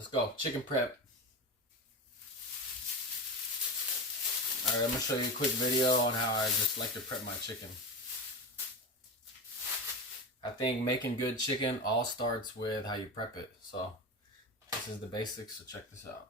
Let's go. Chicken prep. Alright, I'm going to show you a quick video on how I just like to prep my chicken. I think making good chicken all starts with how you prep it. So this is the basics, so check this out.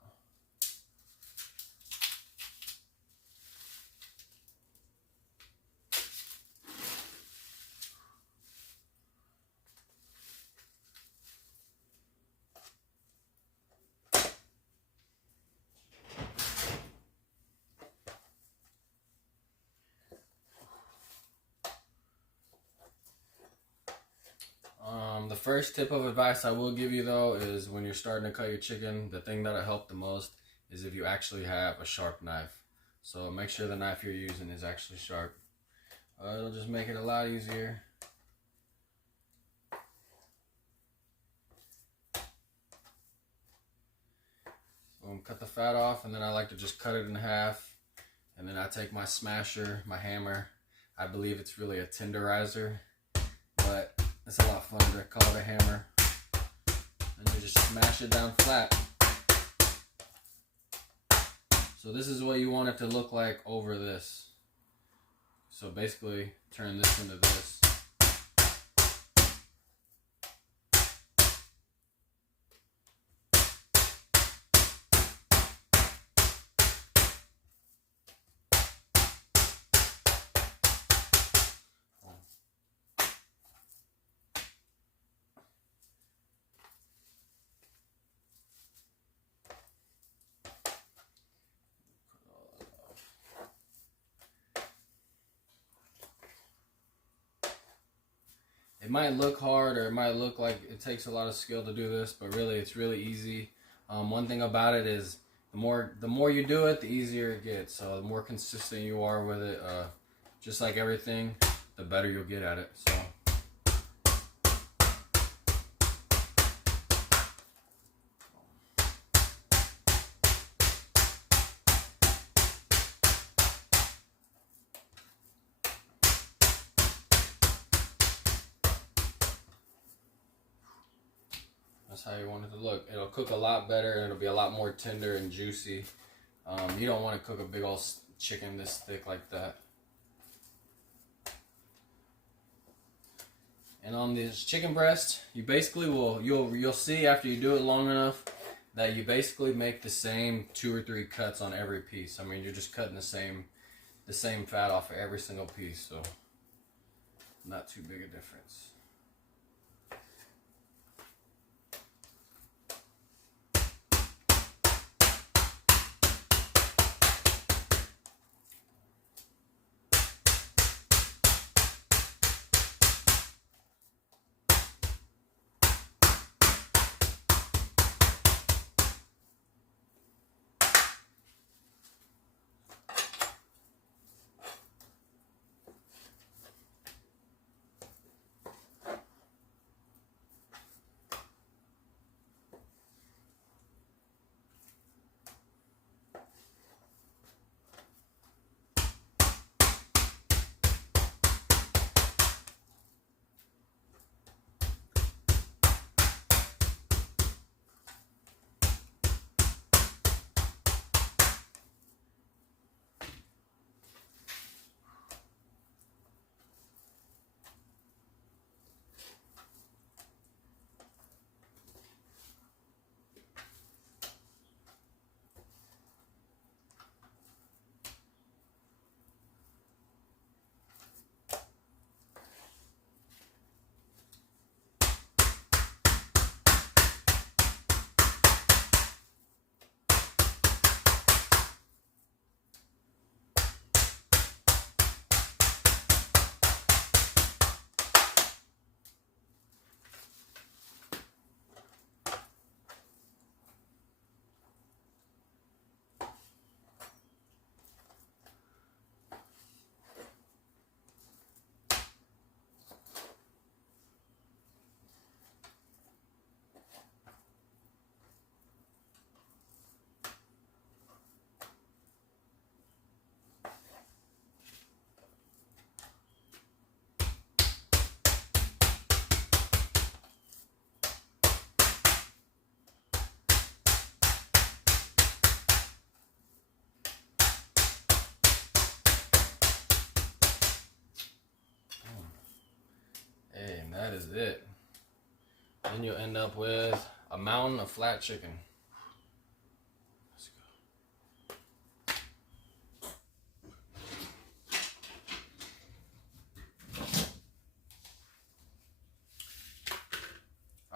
The first tip of advice I will give you though is when you're starting to cut your chicken, the thing that'll help the most is if you actually have a sharp knife. So make sure the knife you're using is actually sharp. It'll just make it a lot easier. Boom, cut the fat off, and then I like to just cut it in half. And then I take my smasher, my hammer. I believe it's really a tenderizer, but it's a lot funner to call it a hammer. And you just smash it down flat. So this is what you want it to look like over this. So basically, turn this into this. It might look hard, or it might look like it takes a lot of skill to do this, but really it's really easy. One thing about it is the more you do it, the easier it gets. So the more consistent you are with it, just like everything, the better you'll get at it. So that's how you want it to look. It'll cook a lot better, and it'll be a lot more tender and juicy. You don't want to cook a big old chicken this thick like that. And on this chicken breast, you basically you'll see after you do it long enough that you basically make the same 2 or 3 cuts on every piece. I mean, you're just cutting the same fat off of every single piece, so not too big a difference. that is it. Then you'll end up with a mountain of flat chicken. Let's go.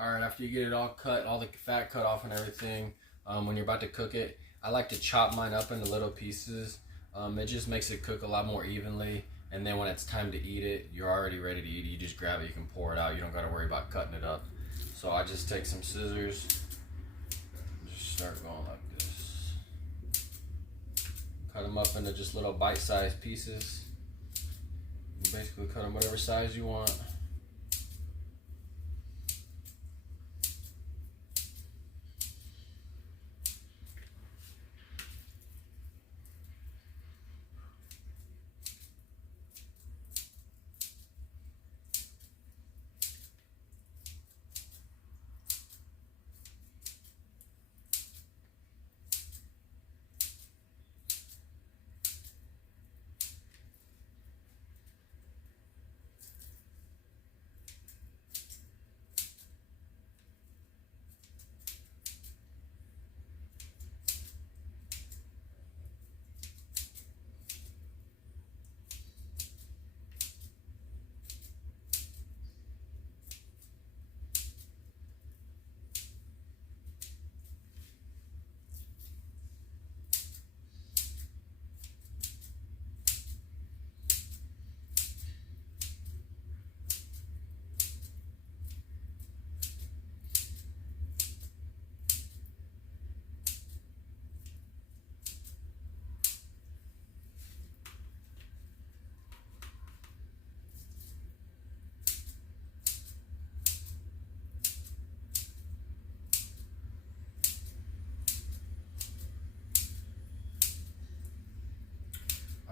Alright, after you get it all cut, all the fat cut off and everything, when you're about to cook it, I like to chop mine up into little pieces. It just makes it cook a lot more evenly. And then when it's time to eat it, you're already ready to eat it. You just grab it, you can pour it out. You don't got to worry about cutting it up. So I just take some scissors, just start going like this. Cut them up into just little bite-sized pieces. You basically cut them whatever size you want.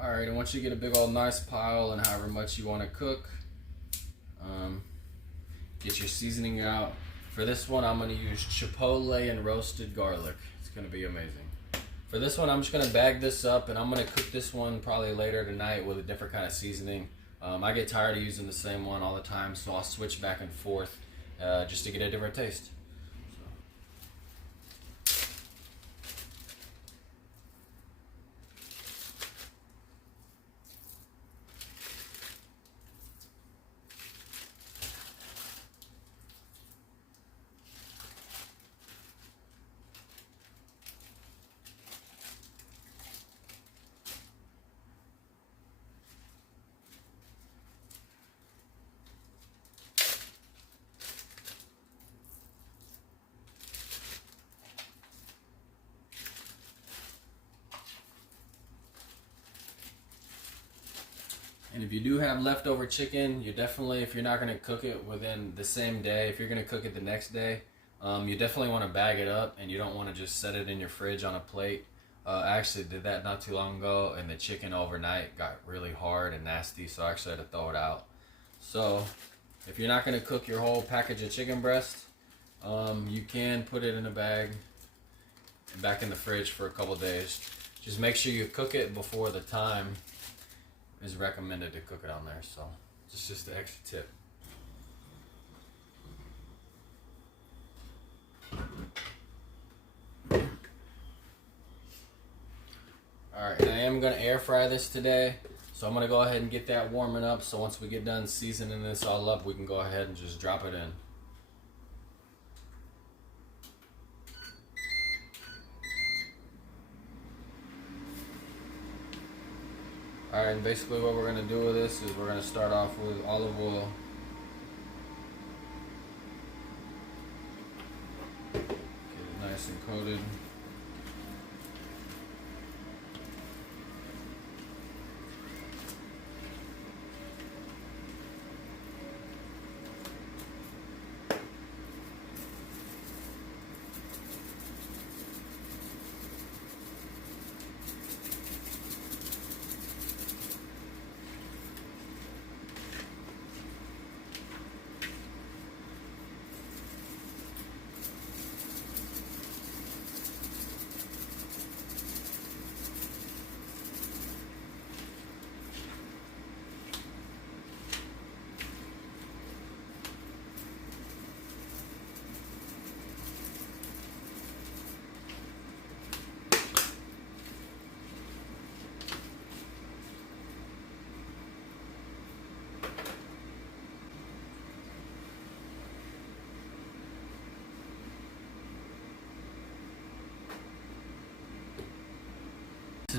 Alright, and once you get a big old nice pile and however much you want to cook, get your seasoning out. For this one, I'm going to use Chipotle and roasted garlic. It's going to be amazing. For this one, I'm just going to bag this up, and I'm going to cook this one probably later tonight with a different kind of seasoning. I get tired of using the same one all the time, so I'll switch back and forth just to get a different taste. And if you do have leftover chicken, you definitely, if you're not going to cook it within the same day, if you're going to cook it the next day, you definitely want to bag it up, and you don't want to just set it in your fridge on a plate. I actually did that not too long ago, and the chicken overnight got really hard and nasty, so I actually had to throw it out. So if you're not going to cook your whole package of chicken breast, you can put it in a bag and back in the fridge for a couple days. Just make sure you cook it before the time is recommended to cook it on there, so it's just an extra tip. Alright, and I am going to air fry this today, so I'm going to go ahead and get that warming up, so once we get done seasoning this all up, we can go ahead and just drop it in. Alright, and basically what we're going to do with this is we're going to start off with olive oil. Get it nice and coated.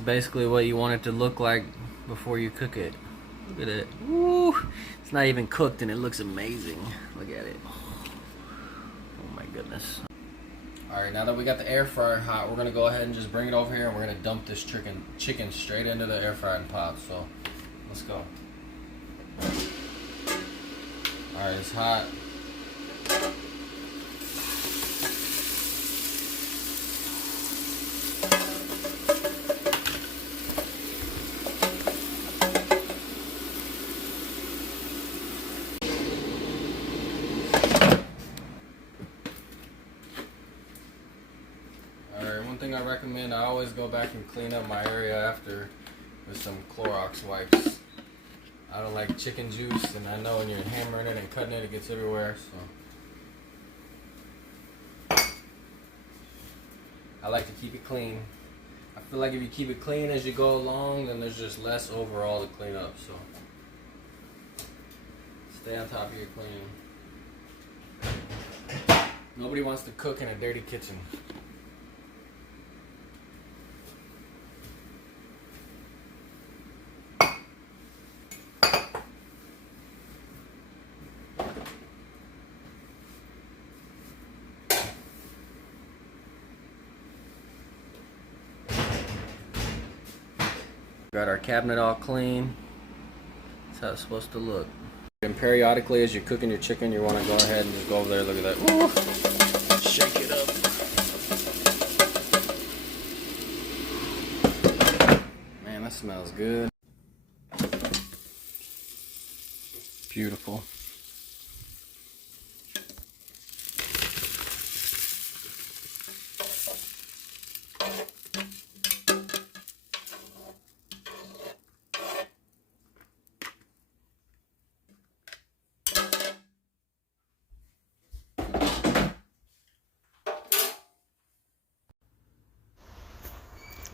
basically what you want it to look like before you cook it. Look at it. Woo! It's not even cooked and it looks amazing. Look at it. Oh my goodness. Alright, now that we got the air fryer hot, we're going to go ahead and just bring it over here and we're going to dump this chicken straight into the air frying pot. So, let's go. Alright, it's hot. One thing I recommend, I always go back and clean up my area after with some Clorox wipes. I don't like chicken juice, and I know when you're hammering it and cutting it, it gets everywhere, so I like to keep it clean. I feel like if you keep it clean as you go along, then there's just less overall to clean up, so stay on top of your cleaning. Nobody wants to cook in a dirty kitchen. Got our cabinet all clean. That's how it's supposed to look. And periodically, as you're cooking your chicken, you want to go ahead and just go over there. Look at that. Ooh. Shake it up. Man, that smells good. Beautiful.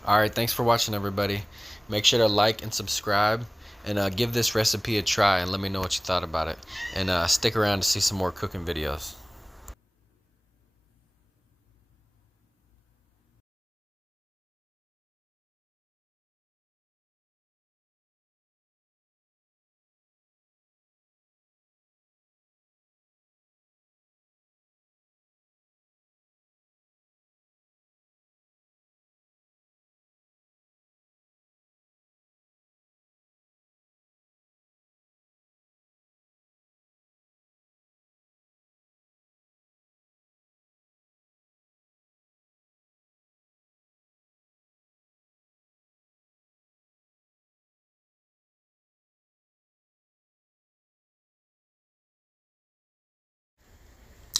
Alright, thanks for watching, everybody. Make sure to like and subscribe, and give this recipe a try and let me know what you thought about it. And stick around to see some more cooking videos.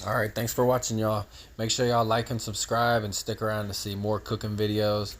Alright, thanks for watching, y'all. Make sure y'all like and subscribe and stick around to see more cooking videos.